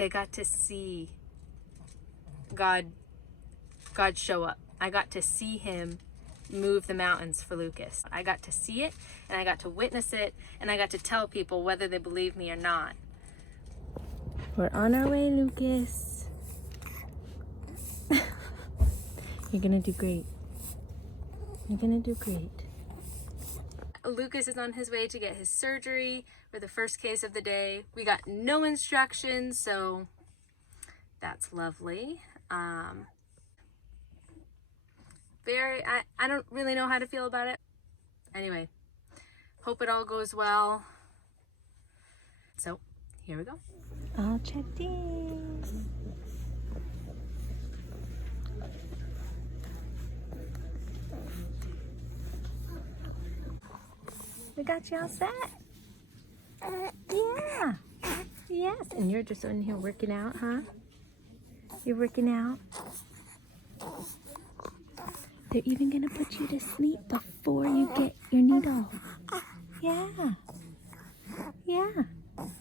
I got to see God show up. I got to see him move the mountains for Lucas. I got to see it, and I got to witness it, and I got to tell people whether they believe me or not. We're on our way, Lucas. You're gonna do great. You're gonna do great. Lucas is on his way to get his surgery for the first case of the day. We got no instructions, so that's lovely. I don't really know how to feel about it. Anyway, hope it all goes well. So, here we go. All checked in. We got you all set. Yeah. Yes, and you're just in here working out, huh? You're working out. They're even gonna put you to sleep before you get your needle. Yeah. Yeah.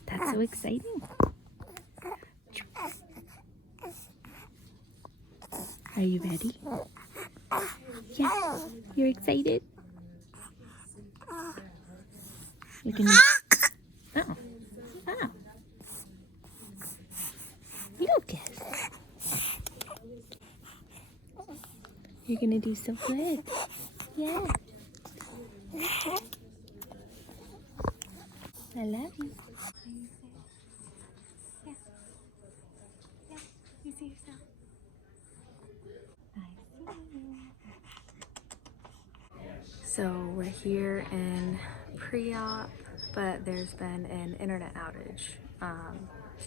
That's so exciting. Are you ready? Yeah. You're excited? You're gonna... Oh. Oh. Lucas. You're gonna do so good. Yeah. I love you. Yeah. Yeah. You see yourself. I see you. So we're here in pre-op, but there's been an internet outage.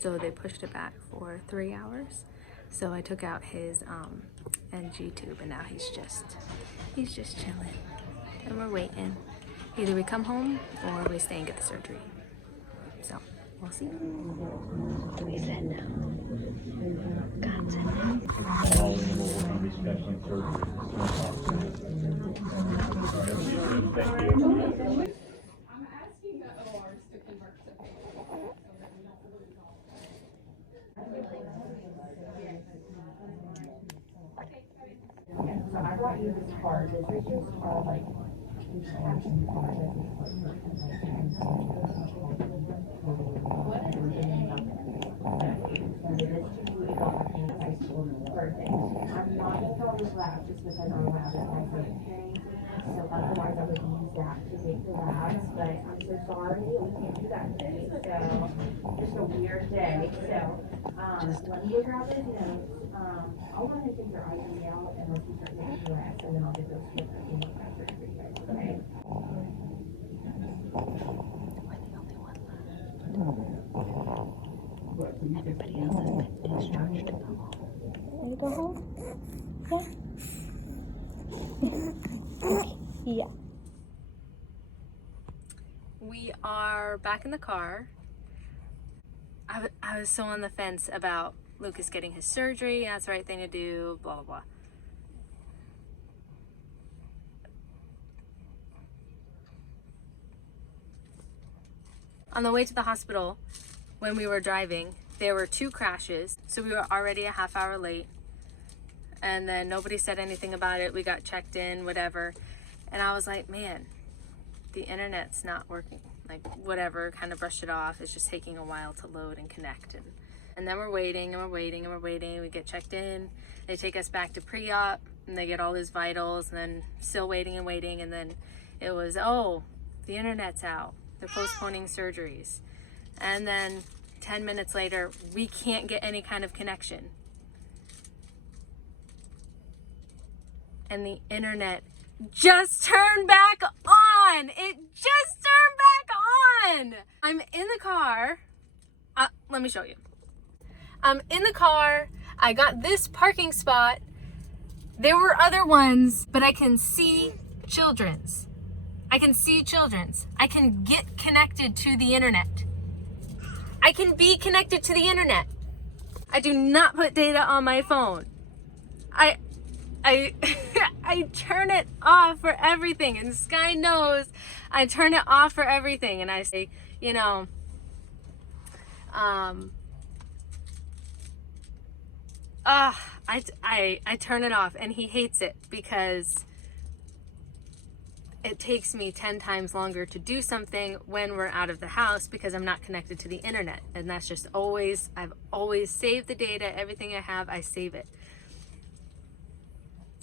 So they pushed it back for 3 hours. So I took out his NG tube, and now he's just chilling. And we're waiting. Either we come home or we stay and get the surgery. So we'll see. We said no. God said no. So I brought you this card. This is just called like action card. Perfect. I'm not going to throw this lab just because our lab is my first thing. So otherwise I would use that to make the labs, but I'm so sorry we can't do that today. So just a weird day. So let me grab those notes. I'll go ahead and take your ID out and let you start taking the rest, and then I'll get those scripts for you guys, okay? Everybody else has been discharged to go home. Will you go home? Yeah? Yeah. We are back in the car. I was so on the fence about Lucas getting his surgery. That's the right thing to do, blah, blah, blah. On the way to the hospital, when we were driving, there were 2 crashes, so we were already a half hour late. And then nobody said anything about it. We got checked in, whatever. And I was like, man, the internet's not working. Like, whatever, kind of brushed it off. It's just taking a while to load and connect. And then we're waiting, and we're waiting, and we're waiting. We get checked in. They take us back to pre-op, and they get all his vitals, and then still waiting and waiting. And then it was, oh, the internet's out. They're postponing surgeries. And then 10 minutes later, we can't get any kind of connection. And the internet just turned back on. It just turned back on. I'm in the car. Let me show you. I'm in the car. I got this parking spot. There were other ones, but I can see children's. I can see children's. I can get connected to the internet. I can be connected to the internet. I do not put data on my phone. I turn it off for everything, and Sky knows I turn it off for everything. And I say, you know, I turn it off, and he hates it because it takes me 10 times longer to do something when we're out of the house because I'm not connected to the internet. And that's just always, I've always saved the data. Everything I have, I save it.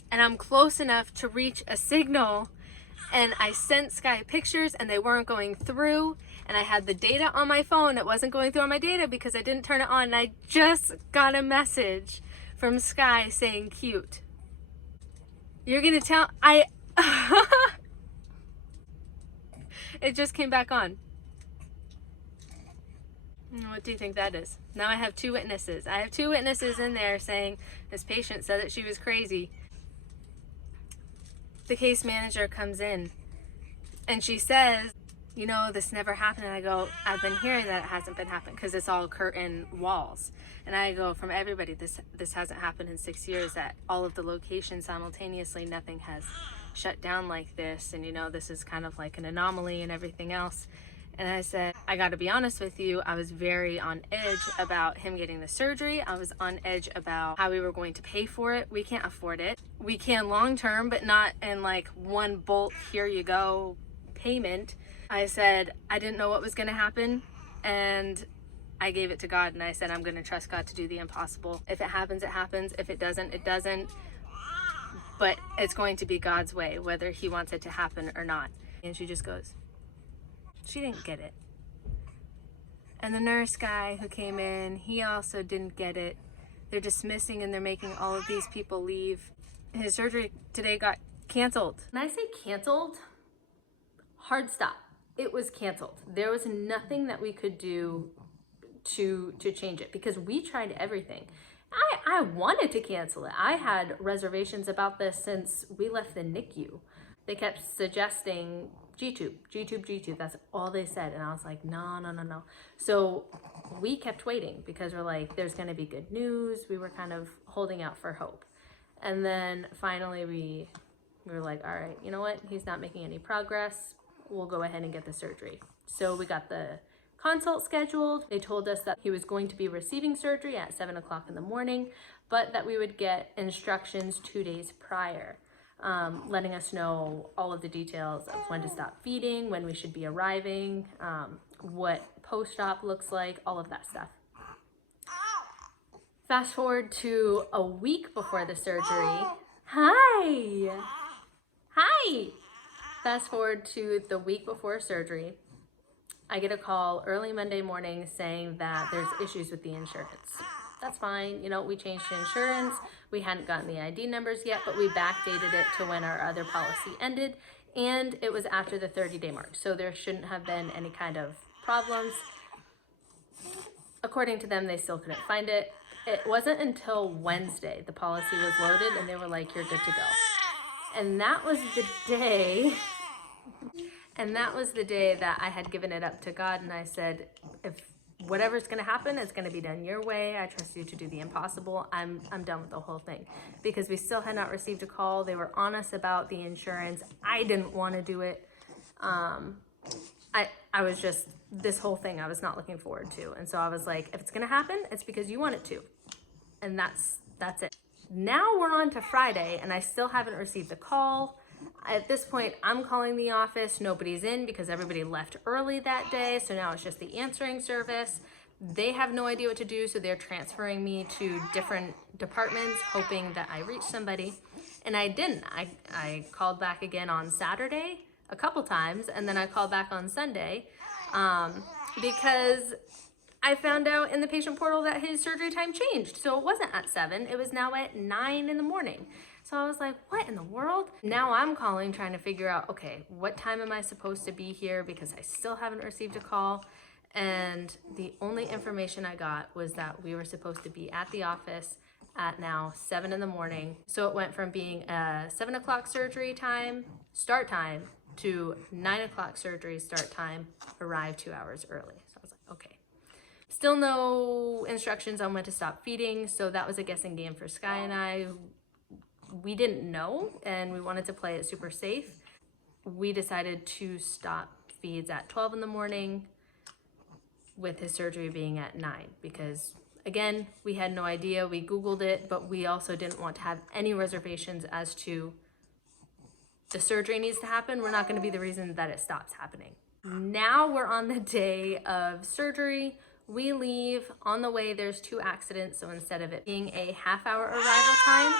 And I'm close enough to reach a signal, and I sent Sky pictures and they weren't going through, and I had the data on my phone. It wasn't going through on my data because I didn't turn it on. And I just got a message from Sky saying cute. You're gonna tell, it just came back on. What do you think that is? Now I have two witnesses. I have two witnesses in there saying this patient said that she was crazy. The case manager comes in and she says, you know, this never happened. And I go, I've been hearing that it hasn't been happening because it's all curtain walls. And I go, from everybody, this hasn't happened in 6 years, at all of the locations simultaneously, nothing has shut down like this. And you know, this is kind of like an anomaly and everything else. And I said, I gotta be honest with you, I was very on edge about him getting the surgery. I was on edge about how we were going to pay for it. We can't afford it. We can long-term, but not in like one bolt, here you go payment. I said, I didn't know what was gonna happen, and I gave it to God, and I said, I'm gonna trust God to do the impossible. If it happens, it happens. If it doesn't, it doesn't. But it's going to be God's way, whether he wants it to happen or not. And she just goes, she didn't get it. And the nurse guy who came in, he also didn't get it. They're dismissing and they're making all of these people leave. His surgery today got canceled. When I say canceled, hard stop. It was canceled. There was nothing that we could do to change it because we tried everything. I wanted to cancel it. I had reservations about this since we left the NICU. They kept suggesting G-tube. That's all they said. And I was like, no. So we kept waiting because we're like, there's going to be good news. We were kind of holding out for hope. And then finally we were like, all right, you know what? He's not making any progress. We'll go ahead and get the surgery. So we got the consult scheduled. They told us that he was going to be receiving surgery at 7 o'clock in the morning, but that we would get instructions 2 days prior. Letting us know all of the details of when to stop feeding, when we should be arriving, what post-op looks like, all of that stuff. Fast forward to a week before the surgery. Hi! Fast forward to the week before surgery. I get a call early Monday morning saying that there's issues with the insurance. That's fine. You know, we changed to insurance. We hadn't gotten the ID numbers yet, but we backdated it to when our other policy ended, and it was after the 30-day mark. So there shouldn't have been any kind of problems. According to them, they still couldn't find it. It wasn't until Wednesday the policy was loaded and they were like, you're good to go. And that was the day that I had given it up to God, and I said, if whatever's going to happen is going to be done your way. I trust you to do the impossible. I'm done with the whole thing, because we still had not received a call. They were honest about the insurance. I didn't want to do it. I was just, this whole thing I was not looking forward to. And so I was like, if it's going to happen, it's because you want it to. And that's it. Now we're on to Friday and I still haven't received a call. At this point, I'm calling the office. Nobody's in because everybody left early that day. So now it's just the answering service. They have no idea what to do, so they're transferring me to different departments, hoping that I reach somebody. And I didn't. I called back again on Saturday a couple times, and then I called back on Sunday because I found out in the patient portal that his surgery time changed. So it wasn't at 7, it was now at 9 in the morning. So I was like, what in the world? Now I'm calling, trying to figure out, okay, what time am I supposed to be here? Because I still haven't received a call. And the only information I got was that we were supposed to be at the office at now 7 in the morning. So it went from being a 7 o'clock surgery time, start time, to 9 o'clock surgery start time, arrive 2 hours early. So I was like, okay. Still no instructions on when to stop feeding. So that was a guessing game for Sky and I. we didn't know and we wanted to play it super safe, we decided to stop feeds at 12 in the morning with his surgery being at 9 because, again, we had no idea. We Googled it, but we also didn't want to have any reservations as to the surgery needs to happen. We're not going to be the reason that it stops happening. Now we're on the day of surgery. We leave. On the way, there's 2 accidents. So instead of it being a half-hour arrival time,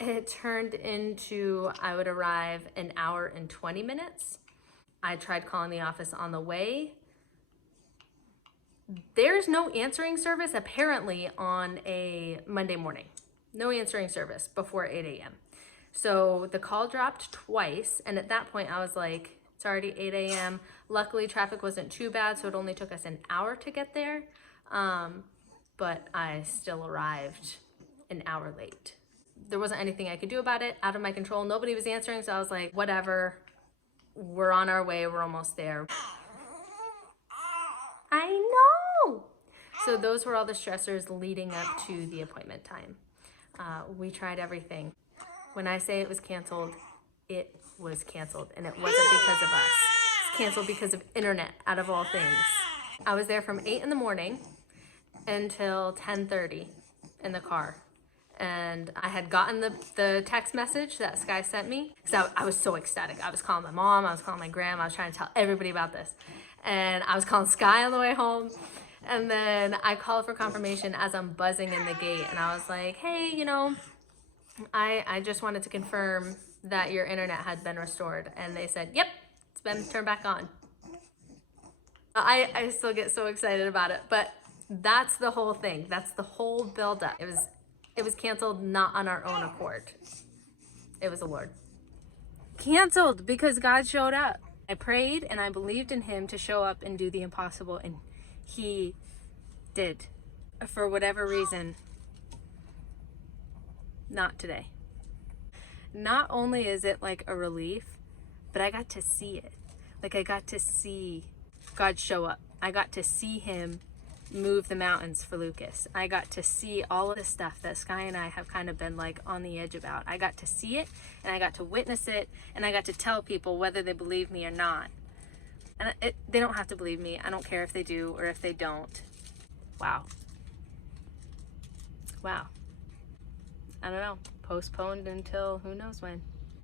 it turned into I would arrive an hour and 20 minutes. I tried calling the office on the way. There's no answering service apparently on a Monday morning. No answering service before 8 a.m. So the call dropped twice. And at that point I was like, it's already 8 a.m. Luckily traffic wasn't too bad, so it only took us an hour to get there. But I still arrived an hour late. There wasn't anything I could do about it, out of my control. Nobody was answering, so I was like, whatever, we're on our way, we're almost there. I know! So those were all the stressors leading up to the appointment time. We tried everything. When I say it was canceled, it was canceled, and it wasn't because of us. It's canceled because of internet, out of all things. I was there from 8 in the morning until 10:30 in the car. And I had gotten the text message that Sky sent me because I was so ecstatic. I was calling my mom, I was calling my grandma, I was trying to tell everybody about this. And I was calling Sky on the way home. And then I called for confirmation as I'm buzzing in the gate. And I was like, hey, you know, I just wanted to confirm that your internet had been restored. And they said, yep, it's been turned back on. I still get so excited about it. But that's the whole thing. That's the whole buildup. It was canceled not on our own accord. It was the Lord. Canceled because God showed up. I prayed and I believed in him to show up and do the impossible, and he did. For whatever reason, not today. Not only is it like a relief, but I got to see it. Like I got to see God show up. I got to see him move the mountains for Lucas. I got to see all of the stuff that Sky and I have kind of been like on the edge about. I got to see it and I got to witness it and I got to tell people whether they believe me or not. And they don't have to believe me. I don't care if they do or if they don't. Wow. Wow. I don't know. Postponed until who knows when.